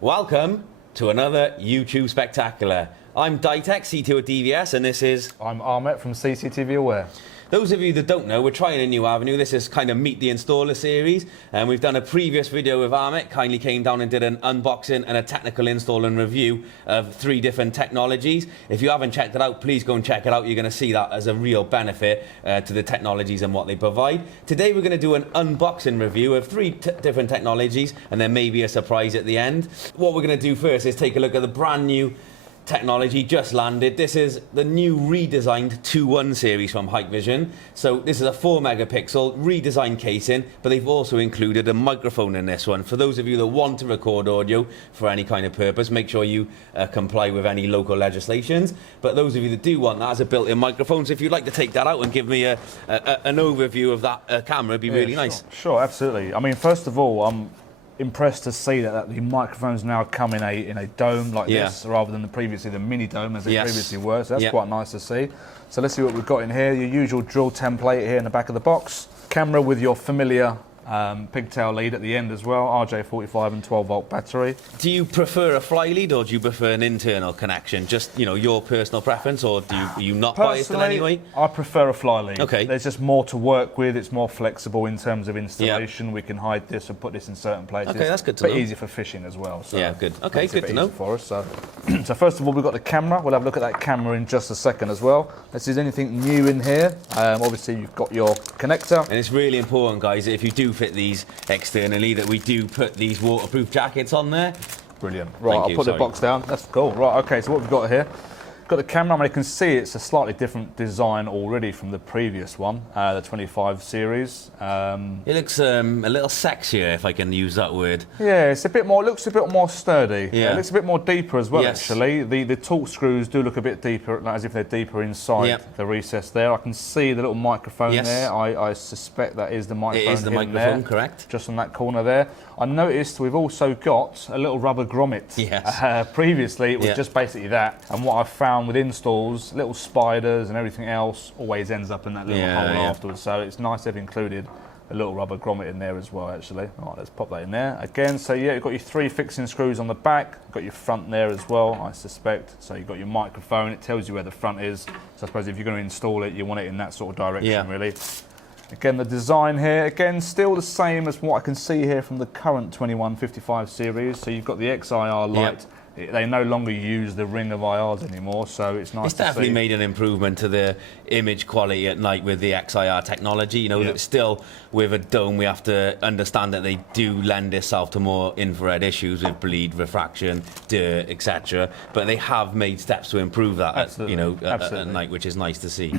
Welcome to another YouTube Spectacular. I'm Ditech, CTO at DVS, and this is... I'm Ahmet from CCTV Aware. Those of you that don't know, we're trying a new avenue. This is kind of Meet the Installer series, and we've done a previous video with Ahmet, kindly came down and did an unboxing and a technical install and review of 3 different technologies. If you haven't checked it out, please go and check it out. You're going to see that as a real benefit to the technologies and what they provide. Today we're going to do an unboxing review of 3 different technologies, and there may be a surprise at the end. What we're going to do first is take a look at the brand new technology just landed. This is the new redesigned 2.1 series from Hikvision. So this is a 4 megapixel redesigned casing, but they've also included a microphone in this one. For those of you that want to record audio for any kind of purpose, make sure you comply with any local legislations. But those of you that do want that as a built-in microphone, so if you'd like to take that out and give me an overview of that camera, it'd be really nice. Sure, absolutely. I mean, first of all, I'm impressed to see that the microphones now come in a dome like this, rather than the mini dome as they previously were. So that's quite nice to see. So let's see what we've got in here. Your usual drill template here in the back of the box. Camera with your familiar pigtail lead at the end as well, RJ45 and 12-volt battery. Do you prefer a fly lead or do you prefer an internal connection? Just, you know, your personal preference, or are you not biased in any way? I prefer a fly lead. Okay. There's just more to work with. It's more flexible in terms of installation. We can hide this and put this in certain places. Okay, that's good to know. But easy for fishing as well. So yeah, good. Okay, good to know. For us. So, so first of all, we've got the camera. We'll have a look at that camera in just a second as well. Let's see if there's anything new in here. Obviously, you've got your connector. And it's really important, guys, if you do fit these externally, that we do put these waterproof jackets on there. Brilliant. Right, I'll put the box down. That's cool. Right, okay, so what we've got here, got the camera. I mean, you can see it's a slightly different design already from the previous one, the 25 series. It looks a little sexier, if I can use that word. Yeah, it's a bit more, looks a bit more sturdy. Yeah. It looks a bit more deeper as well, actually. The torque screws do look a bit deeper, like as if they're deeper inside the recess there. I can see the little microphone there. I suspect that is the microphone. It is the microphone, correct. Just on that corner there. I noticed we've also got a little rubber grommet. Yes. Previously, it was just basically that. And what I've found with installs, little spiders and everything else always ends up in that little hole afterwards. So it's nice they've included a little rubber grommet in there as well, actually. All right, let's pop that in there. Again, so yeah, you've got your 3 fixing screws on the back. You've got your front there as well, I suspect. So you've got your microphone. It tells you where the front is. So I suppose if you're going to install it, you want it in that sort of direction, really. Again, the design here, again, still the same as what I can see here from the current 2155 series. So you've got the XIR light. They no longer use the ring of IRs anymore, so it's nice to see. It's definitely made an improvement to the image quality at night with the XIR technology. You know, still with a dome, we have to understand that they do lend itself to more infrared issues with bleed, refraction, dirt, etc. But they have made steps to improve that, at night, which is nice to see.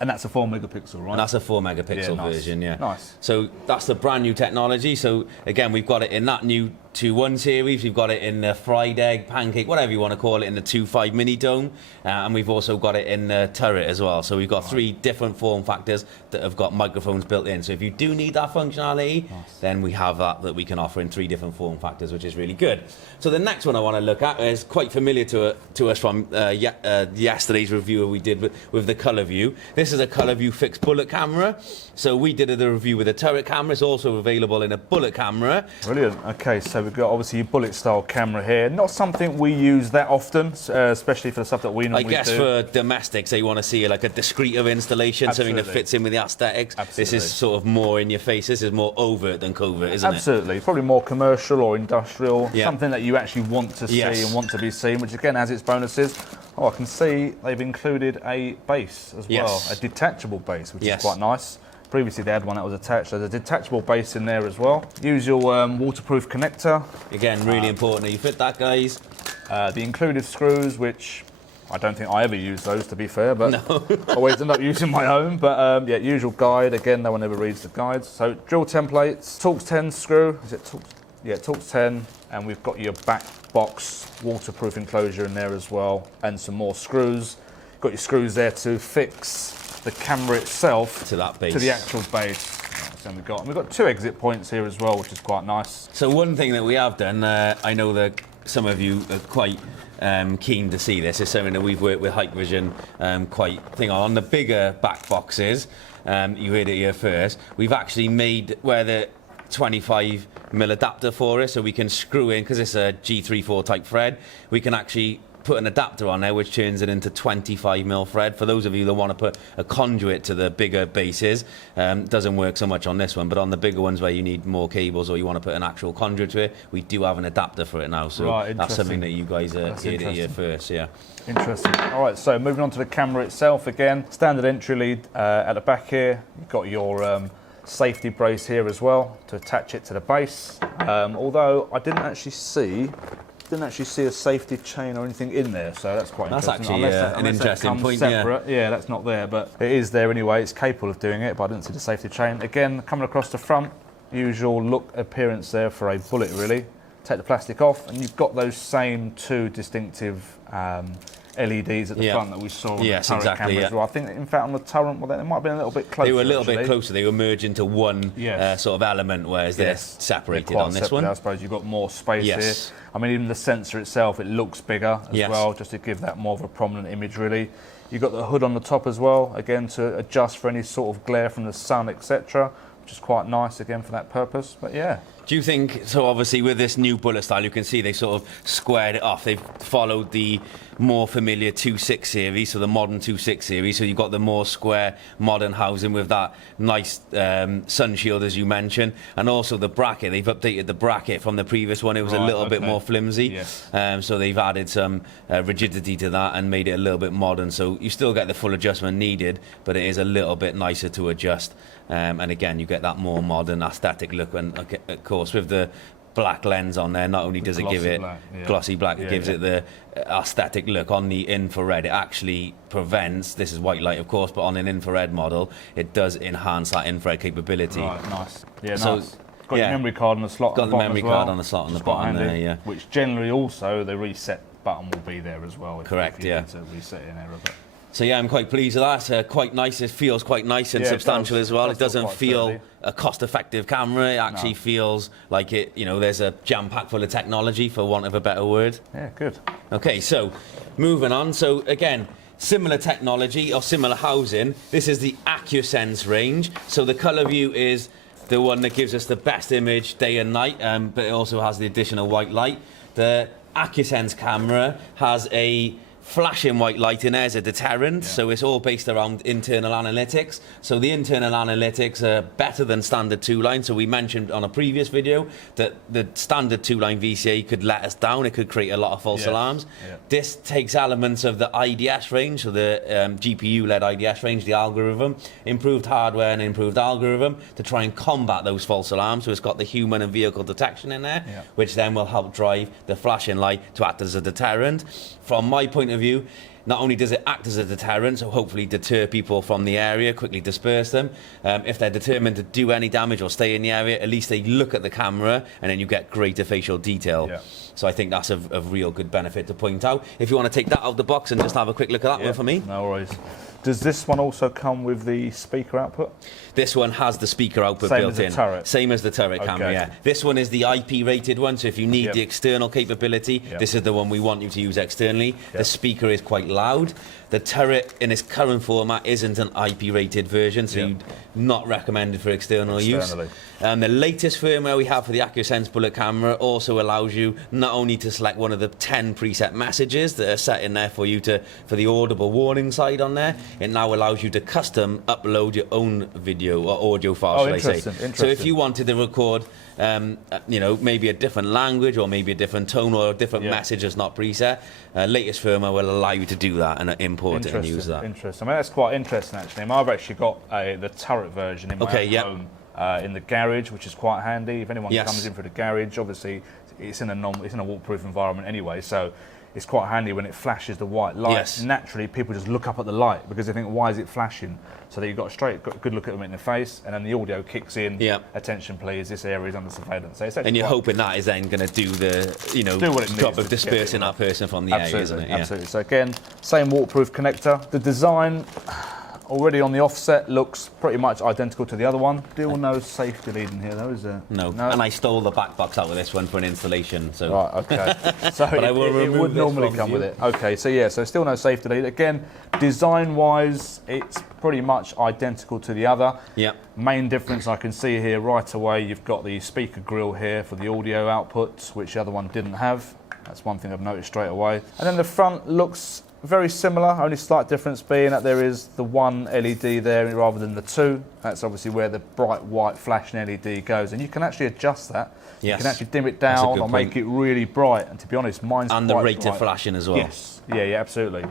And that's a 4 megapixel, right? And that's a 4 megapixel version, Nice. So that's the brand new technology. So again, we've got it in that new 2.1 series. We've got it in the fried egg, pancake, whatever you want to call it, in the 2.5 mini dome. And we've also got it in the turret as well. So we've got 3 different form factors that have got microphones built in. So if you do need that functionality, then we have that we can offer in 3 different form factors, which is really good. So the next one I want to look at is quite familiar to us from yesterday's review we did with the ColorVu. This is a ColorVu fixed bullet camera. So we did a review with a turret camera. It's also available in a bullet camera. Brilliant. Okay, so we've got obviously your bullet style camera here. Not something we use that often, especially for the stuff that we normally do. I guess for domestics, they want to see like a discreet of installation, something that fits in with the aesthetics. This is sort of more in your face. This is more overt than covert, isn't it? Absolutely. Probably more commercial or industrial. Something that you actually want to see and want to be seen, which again has its bonuses. Oh, I can see they've included a base as well, a detachable base, which is quite nice. Previously they had one that was attached, so there's a detachable base in there as well. Use your waterproof connector. Again, really important that you fit that, guys. The included screws, which I don't think I ever use those, to be fair, but I always end up using my own. But yeah, usual guide. Again, no one ever reads the guides. So drill templates, Torx 10 screw. Is it Torx? Yeah, Torx 10, and we've got your back box waterproof enclosure in there as well, and some more screws. Got your screws there to fix the camera itself to that base, to the actual base. And we've got 2 exit points here as well, which is quite nice. So one thing that we have done, I know that some of you are quite keen to see this. It's something that we've worked with Hikvision quite on the bigger back boxes. You heard it here first. We've actually made where 25mm adapter for it, so we can screw in, because it's a G34 type thread, we can actually put an adapter on there which turns it into 25mm thread. For those of you that want to put a conduit to the bigger bases, doesn't work so much on this one, but on the bigger ones where you need more cables or you want to put an actual conduit to it, we do have an adapter for it now. So that's something that you guys are here first. Yeah. Interesting. All right, so moving on to the camera itself again. Standard entry lead at the back here. You've got your safety brace here as well to attach it to the base. Although I didn't actually see a safety chain or anything in there, so that's quite interesting. That's actually an interesting point. Yeah, that's not there, but it is there anyway. It's capable of doing it, but I didn't see the safety chain. Again, coming across the front, usual look appearance there for a bullet, really. Take the plastic off, and you've got those same two distinctive LEDs at the front that we saw on the turret camera as well. I think, in fact, on the turret, well, they might have been a little bit closer. They were a little bit closer. They were merged into one sort of element, whereas they're separated on this one. I suppose you've got more space here. I mean, even the sensor itself, it looks bigger as well, just to give that more of a prominent image, really. You've got the hood on the top as well, again, to adjust for any sort of glare from the sun, etc., which is quite nice, again, for that purpose. But yeah. Do you think, so obviously with this new bullet style, you can see they sort of squared it off. They've followed the more familiar 2.6 series, so the modern 2.6 series. So you've got the more square modern housing with that nice sun shield, as you mentioned. And also the bracket, they've updated the bracket from the previous one. It was a little bit more flimsy. So they've added some rigidity to that and made it a little bit modern. So you still get the full adjustment needed, but it is a little bit nicer to adjust. And again, you get that more modern aesthetic look. And of course, with the black lens on there, not only does it give it glossy black, it gives it the aesthetic look. On the infrared, it actually prevents, this is white light of course, but on an infrared model, it does enhance that infrared capability. Right, nice. Yeah, so, nice. Got your memory card on the slot. Got the memory card on the slot on the bottom there, yeah. Which generally also the reset button will be there as well. Correct, if you need to reset in error. But so yeah, I'm quite pleased with that. It's quite nice. It feels quite nice and substantial as well. It doesn't feel a cost-effective camera. It actually feels like it. You know, there's a jam-pack full of technology, for want of a better word. Yeah, good. Okay, so moving on. So again, similar technology or similar housing. This is the Acusense range. So the ColorVu is the one that gives us the best image day and night, but it also has the additional white light. The Acusense camera has a flashing white light in there as a deterrent, so it's all based around internal analytics. So the internal analytics are better than standard two-line. So we mentioned on a previous video that the standard two-line VCA could let us down. It could create a lot of false alarms. This takes elements of the IDS range, so the GPU-led IDS range, the algorithm, improved hardware and improved algorithm to try and combat those false alarms. So it's got the human and vehicle detection in there, which then will help drive the flashing light to act as a deterrent. From my point of view, not only does it act as a deterrent, so hopefully deter people from the area, quickly disperse them. If they're determined to do any damage or stay in the area, at least they look at the camera and then you get greater facial detail. So I think that's a real good benefit to point out. If you want to take that out of the box and just have a quick look at that one for me. No worries. Does this one also come with the speaker output? This one has the speaker output built in. Same as the turret? Same as the turret camera, yeah. This one is the IP rated one, so if you need the external capability, this is the one we want you to use externally. The speaker is quite loud. The turret in its current format isn't an IP rated version, so not recommended for external use. And the latest firmware we have for the Acusense bullet camera also allows you not only to select one of the 10 preset messages that are set in there for you for the audible warning side on there, it now allows you to custom upload your own video or audio file, shall I say. So if you wanted to record, you know, maybe a different language or maybe a different tone or a different message that's not preset, latest firmware will allow you to do that and import it and use that. Interesting. I mean, that's quite interesting actually. I've actually got the turret version in my home in the garage, which is quite handy. If anyone comes in for the garage, obviously it's in a waterproof environment anyway, so it's quite handy when it flashes the white light. Naturally, people just look up at the light because they think, why is it flashing? So that you've got a good look at them in the face, and then the audio kicks in. Attention, please, this area is under surveillance. So and you're hoping that is then going to do the, you know, job of dispersing that person from the area, isn't it? Absolutely. So again, same waterproof connector. The design, already on the offset, looks pretty much identical to the other one. Still no safety lead in here though, is there? No. And I stole the back box out of this one for an installation. So. Right, okay. So But I will it remove would this normally from come you. with it. Okay, so yeah, so still no safety lead. Again, design-wise, it's pretty much identical to the other. Yeah. Main difference I can see here right away, you've got the speaker grill here for the audio outputs, which the other one didn't have. That's one thing I've noticed straight away. And then the front looks very similar, only slight difference being that there is the one LED there rather than the two. That's obviously where the bright white flashing LED goes, and you can actually adjust that. Yes. You can actually dim it That's a down good or make point. it really bright. And to be honest, mine's And the quite rate bright. of flashing as well. Yes, yeah, absolutely.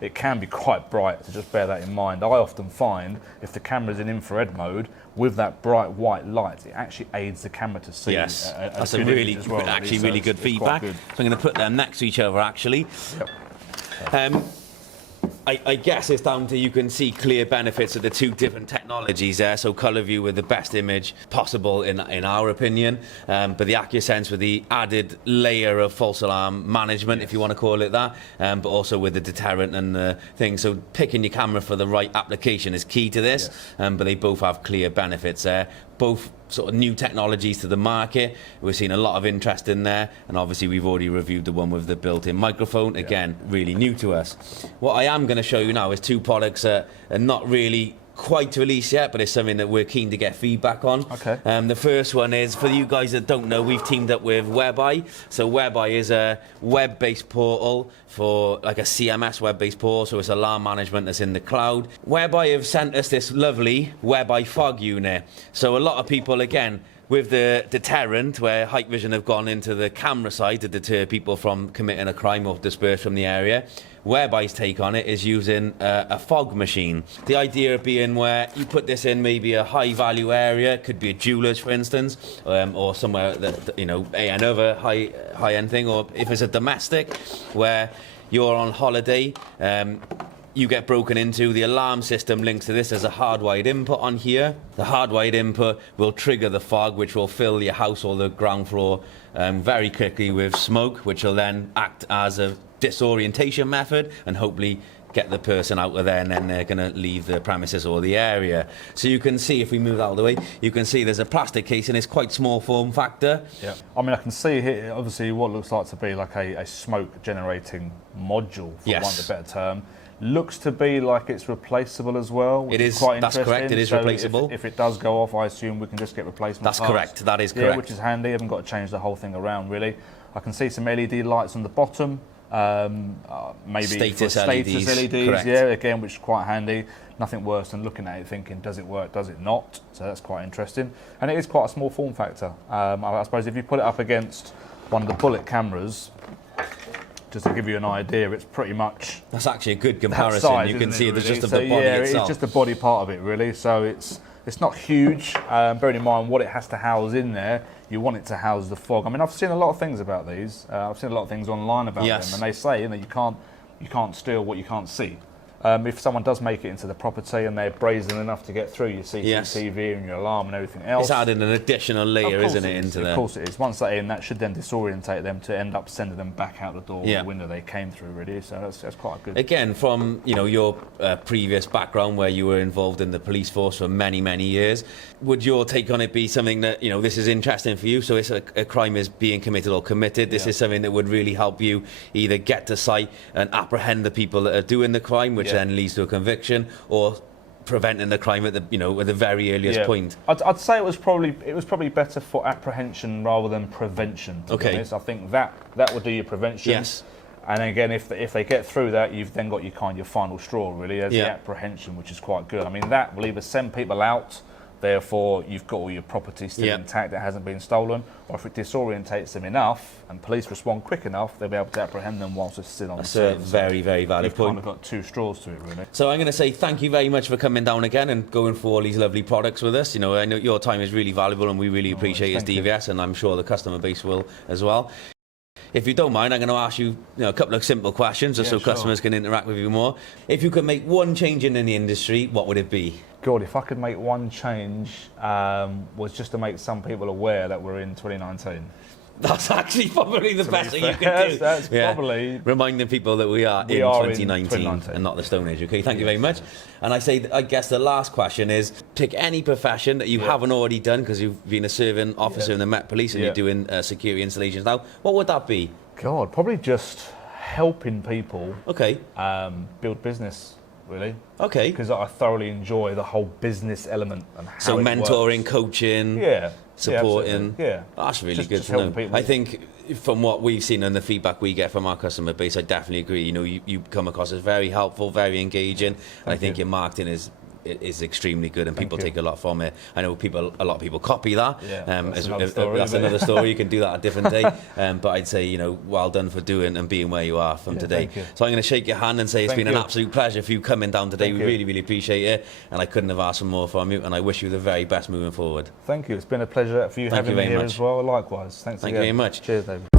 It can be quite bright, so just bear that in mind. I often find if the camera's in infrared mode, with that bright white light, it actually aids the camera to see. Yes, that's a good really, image as well, actually so really it's good quite feedback. good. So I'm going to put them next to each other actually. Yep. I guess it's down to you can see clear benefits of the two different technologies there. So ColorVu with the best image possible in our opinion, but the Acusense with the added layer of false alarm management, if you want to call it that, but also with the deterrent and the thing. So picking your camera for the right application is key to this, but they both have clear benefits there. Both sort of new technologies to the market. We're seeing a lot of interest in there, and obviously we've already reviewed the one with the built-in microphone. Again, really new to us. What I am going to show you now is two products that are not really quite released yet, but it's something that we're keen to get feedback on. Okay. The first one is, for you guys that don't know, we've teamed up with Webeye. So Webeye is a web-based portal for like a CMS web-based portal, so it's alarm management that's in the cloud. Webeye have sent us this lovely Webeye Fog unit. So a lot of people, again, with the deterrent, where Hikvision have gone into the camera side to deter people from committing a crime or disperse from the area, Webeye's take on it is using a fog machine. The idea being where you put this in maybe a high value area, could be a jeweler's for instance, or somewhere that, you know, another high end thing, or if it's a domestic where you're on holiday, you get broken into, the alarm system links to this as a hardwired input on here. The hardwired input will trigger the fog, which will fill your house or the ground floor very quickly with smoke, which will then act as a disorientation method and hopefully get the person out of there, and then they're going to leave the premises or the area. So you can see, if we move that out of the way, you can see there's a plastic case and it's quite small form factor. Yeah. I mean, I can see here, obviously, what looks like to be like a smoke generating module, for want of a better term. Looks to be like it's replaceable as well. It is, quite that's correct, it is so replaceable. If it does go off, I assume we can just get replacement That's parts. correct, that is correct. Yeah, which is handy. I haven't got to change the whole thing around, really. I can see some LED lights on the bottom. Maybe status LEDs, correct. yeah, again, which is quite handy. Nothing worse than looking at it thinking, does it work, does it not? So that's quite interesting. And it is quite a small form factor. I suppose if you put it up against one of the bullet cameras, just to give you an idea, it's pretty much... That's actually a good comparison. Size, you can see really? there's just So, the body yeah, itself. it's just the body part of it, really. So it's not huge. Bearing in mind what it has to house in there, you want it to house the fog. I mean, I've seen a lot of things about these. I've seen a lot of things online about them, and they say, you know, you can't steal what you can't see. If someone does make it into the property and they're brazen enough to get through your CCTV and your alarm and everything else, it's adding an additional layer, isn't it, into there? Of course it is. Once they're in, that should then disorientate them to end up sending them back out the door or the window they came through, really. So that's quite good. Again, from your previous background where you were involved in the police force for many, many years, would your take on it be something that, this is interesting for you? So it's a crime is being committed or committed. This is something that would really help you either get to site and apprehend the people that are doing the crime, which then leads to a conviction, or preventing the crime at the at the very earliest point. I'd say it was probably better for apprehension rather than prevention. To be honest. I think that would do your prevention. Yes. And again, if they get through that, you've then got your final straw, really, as the apprehension, which is quite good. I mean, that will either send people out, therefore you've got all your property still intact that hasn't been stolen, or if it disorientates them enough and police respond quick enough, they'll be able to apprehend them whilst they're still on the scene. That's a very, very valid point. You've kind of got two straws to it, really. So I'm going to say thank you very much for coming down again and going through all these lovely products with us. I know your time is really valuable and we really appreciate it as DVS, and I'm sure the customer base will as well. If you don't mind, I'm going to ask you, a couple of simple questions just so customers can interact with you more. If you could make one change in the industry, what would it be? God, if I could make one change, was just to make some people aware that we're in 2019. That's actually probably the best thing you can do. That's probably... Reminding people that we are in 2019 and not the Stone Age. Okay, thank you very much. And I guess the last question is, pick any profession that you haven't already done, because you've been a serving officer in the Met Police and you're doing security installations now. What would that be? God, probably just helping people build business, really. Okay. Because I thoroughly enjoy the whole business element and how so it mentoring, works. coaching, supporting. That's really good to know. People. I think from what we've seen and the feedback we get from our customer base, I definitely agree. You know, you come across as very helpful, very engaging. And I think your marketing is extremely good, and people take a lot from it. I know a lot of people copy that. That's another story. You can do that a different day. But I'd say, you know, well done for doing and being where you are from today. So I'm going to shake your hand and say it's been an absolute pleasure for you coming down today. We really, really appreciate it, and I couldn't have asked for more from you. And I wish you the very best moving forward. Thank you. It's been a pleasure for you having me here as well. Likewise. Thank you very much. Cheers, David.